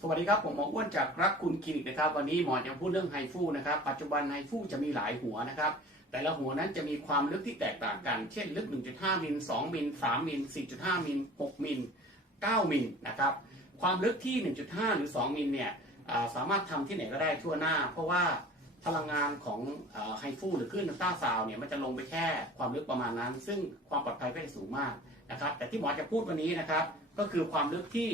สวัสดีครับ ผมหมออ้วนจากรักคุณคลินิกนะครับ วันนี้หมอจะพูดเรื่องไฮฟูนะครับ ปัจจุบันไฮฟูจะมีหลายหัวนะครับ แต่ละหัวนั้นจะมีความลึกที่แตกต่างกัน เช่น ลึก 1.5 มิล 2 มิล 3 มิล 4.5 มิล 6 มิล 9 มิลนะครับ ความลึกที่ 1.5 หรือ 2 มิลเนี่ยสามารถทำที่ไหนก็ได้ทั่วหน้า เพราะว่าพลังงานของไฮฟูหรือคลื่นอัลตราซาวเนี่ยมันจะลงไปแค่ความลึกประมาณนั้น ซึ่งความปลอดภัยก็จะสูงมากนะครับ แต่ที่หมอจะพูดวันนี้นะครับ ก็คือความลึกที่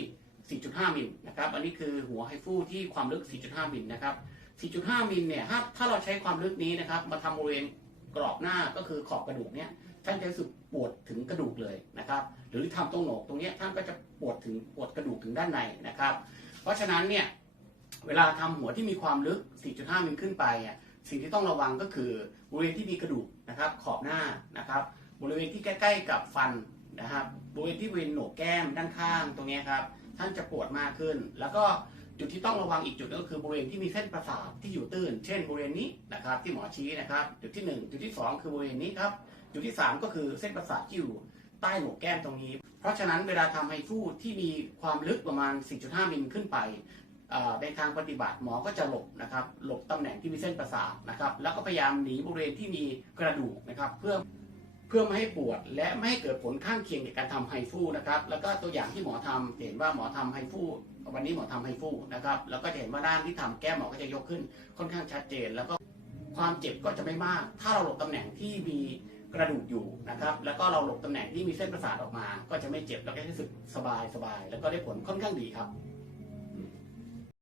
4.5 มิลนะครับ อันนี้คือหัวไฮฟูที่ความลึก 4.5 มิลนะครับ 4.5 มิลเนี่ยถ้าถ้าเราใช้ความลึกนี้นะครับ มาทำบริเวณกรอบหน้าก็คือขอบกระดูกเนี่ยท่านจะรู้สึกปวดถึงกระดูกเลยนะครับ หรือทำตรงโหนกตรงเนี้ยท่านก็จะปวดถึงปวดกระดูกถึงด้านในนะครับ เพราะฉะนั้นเนี่ยเวลาทำหัวที่มีความลึก 4.5 มิลขึ้นไปอะสิ่งที่ต้องระวังก็คือบริเวณที่มีกระดูกนะครับ ขอบหน้านะครับ บริเวณที่ใกล้ ๆ กับฟัน นะครับบริเวณที่เวณโหนกแก้มด้านข้างตรงนี้ครับท่านจะปวดมากขึ้น แล้วก็จุดที่ต้องระวังอีกจุดนึงก็คือบริเวณที่มีเส้นประสาทที่อยู่ตื้น เช่นบริเวณนี้นะครับที่หมอชี้นะครับ จุดที่หนึ่งจุดที่สองคือบริเวณนี้ครับจุดที่สามก็คือเส้นประสาทที่อยู่ใต้โหนกแก้มตรงนี้ เพราะฉะนั้นเวลาทำไฮฟูที่มีความลึกประมาณ 4.5 มิลขึ้นไปในทางปฏิบัติหมอก็จะหลบนะครับหลบตำแหน่งที่มีเส้นประสาทนะครับแล้วก็พยายามหนีบริเวณที่มีกระดูกนะครับเพื่อ พื่อไม่ให้ปวดและไม่ให้เกิดผลข้างเคียงจากการทำไฮฟูนะครับ แล้วก็ตัวอย่างที่หมอทำเห็นว่าหมอทำไฮฟูวันนี้หมอทำไฮฟูนะครับ แล้วก็จะเห็นว่าด้านที่ทำแก้มหมอก็จะยกขึ้นค่อนข้างชัดเจน แล้วก็ความเจ็บก็จะไม่มาก ถ้าเราหลบตำแหน่งที่มีกระดูกอยู่นะครับ แล้วก็เราหลบตำแหน่งที่มีเส้นประสาทออกมา ก็จะไม่เจ็บแล้วก็รู้สึกสบายสบาย แล้วก็ได้ผลค่อนข้างดีครับ